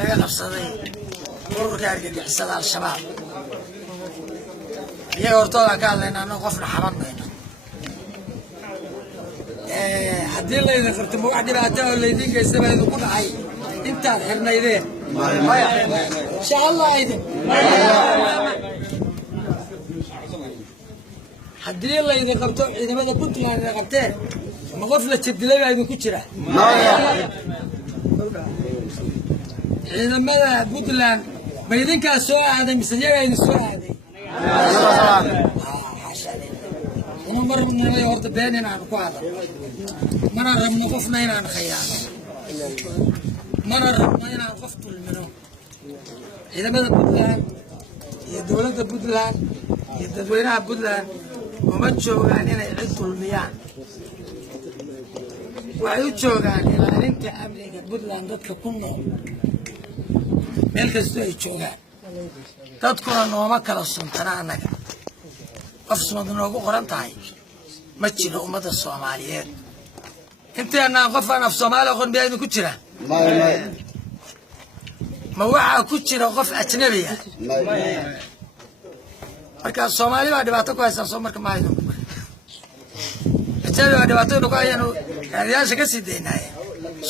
laga qabsaday ururka argagixisada al-shabaab iyaga hortooda ka hadlayna anoo qofna xabanayno haddii laydin qabto ma wax dhibaato oo laydin geystaba idinku dhacay intaad xirnaydeen insha allah idin haddii laydin qabto ciidamada puntland ay qabteen ma qof la jadilay baa idinku jira ciidamada puntland ma idinkaa soo aaday mise iyagaa idin soo aaday uma ma rabnay horta been inaan ku hadalno mana rabno qofna inaan khiyaano mana rabno inaan qof dulmino ciidamada puntland iyo dowladda puntland iyo dadweynaha puntland uma joogaan inay cid dulmiyaan waxay u joogaan ilaalinta amniga puntland dadka ku nool meel kastoo ay joogaan dadkuna nooma kala suntana annaga qof sumad noogu qoran tahay ma jiro ummadda soomaaliyeed inteenaan qof aan af soomaali aqoon miyaa idinku jira ma waxaa ku jira qof ajnabi ah marka soomaali baa dhibaato ku haysaan soo marka maayo ajnabi baa dhibaato ku hayaan raadiyaasha ka sii daynaaye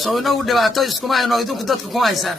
soo inagu dhibaato iskuma hayno idinku dadka kuma haysaan